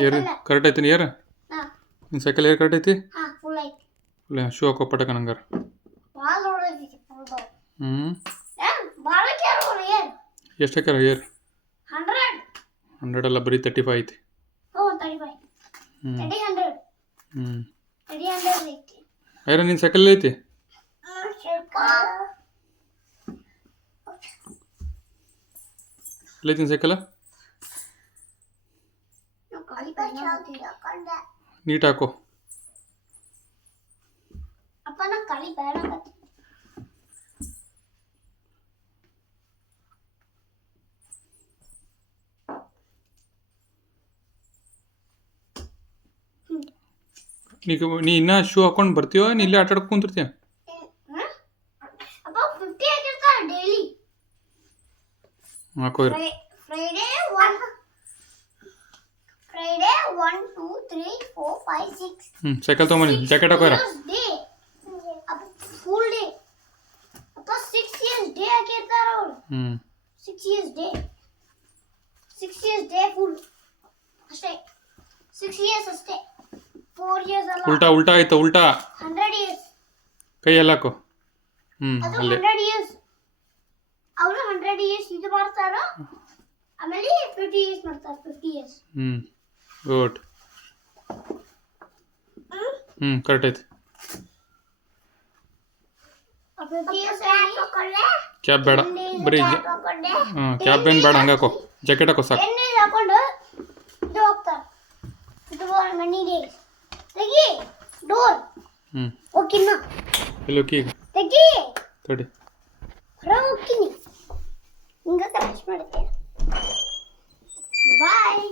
air correct ಐತಿ air ನಿನ್ನ cycle air correct ಐತಿ ಇಲ್ಲ ಶೂ ಹಾಕೋ ಪಟಕ ನಂಗಾರ ಎಷ್ಟು ಹಾಕ್ಯಾರ ಏರ್ 100 ಅಲ್ಲ ಬರೀ 35 ಐತಿ ಐರ ನಿನ್ನ ಸೈಕಲ್ ಐತಿ ಎಲ್ಲೈತಿ ಸೈಕಲ್ ನೀಟ್ ಹಾಕೋ ನೀ ಇನ್ನೂ ಶೂ ಹಾಕೊಂಡು ಬರ್ತೀವೋ ನೀ ಇಲ್ಲೇ ಆಟ ಆಡ್ಕೊಂಡು ಕುಂತಿರ್ತೀಯ ಹಾಕೋ ಸೈಕಲ್ ತೊಗೊಂಬನಿ ಜಾಕೆಟ್ ಹಾಕೋರ ಉಲ್ಟಾ ಉಲ್ಟಾ ಆಯ್ತು ಉಲ್ಟಾ ಕೈ ಎಲ್ಲ ಹಾಕೋ ಅಲ್ಲೇ ಅವರು 100 ಇಯರ್ಸ್ ಇದು ಮಾಡ್ತಾರ ಆಮೇಲೆ 50 ಇಯರ್ಸ್ ಮಾಡ್ತಾರೆ 50 ಇಯರ್ಸ್ ಗುಡ್ ಕರೆಕ್ಟ್ ಐತಿ ಕ್ಯಾಬ್ ಬೇಡ ಬರೀ ಕ್ಯಾಬ್ ಏನು ಬೇಡ ಹಂಗಾಕೋ ಜಾಕೆಟ್ ಹಾಕೋ ಸಾಕು ಹಾಕೊಂಡು ಇದು ಹೋಗ್ತಾರೆ ಇದು ಮನಿ ಡೇಸ್ ತೆಗಿ ಡೋರ್ ಓಕೆನ ಎಲ್ಲೋ ಕೀ ತೆಗಿ ತಡಿ ಹೊರ ಹೋಗ್ತೀನಿ ಹಿಂಗ ಕ್ರಾಶ್ ಮಾಡುತ್ತೆ ಬಾಯ್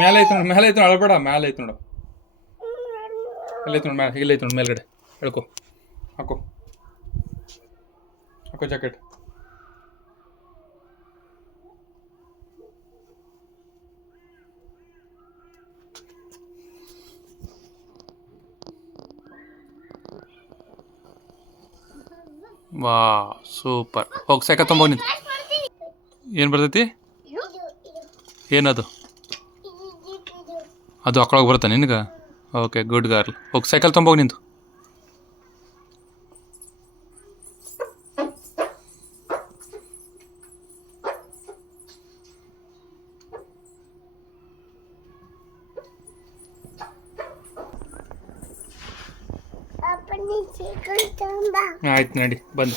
ಮೇಲೆ ಐತೆ ನೋಡು ಅಳಬೇಡ ಮೇಲೆ ಐತೆ ನೋಡು ಇಲ್ಲ ಐತೆ ನೋಡು ಮೇಲ್ಗಡೆ ಹೇಳ್ಕೊ ಹಾಕೋ ಜಾಕೆಟ್ ವಾ ಸೂಪರ್ ಹೋಗಿ ಸೈಕಲ್ ತೊಗೊಂಬೋಗಿ ನಿಂತು ಏನು ಬರ್ತೈತಿ ಏನದು ಅದು ಹಾಕೊಳಗೆ ಬರುತ್ತಾ ನಿನಗೆ ಓಕೆ ಗುಡ್ ಗರ್ಲ್ ಹೋಗಿ ಸೈಕಲ್ ತೊಗೊಂಬೋಗಿ ನಿಂತು ಆಯ್ತು ನಡಿ ಬಂದು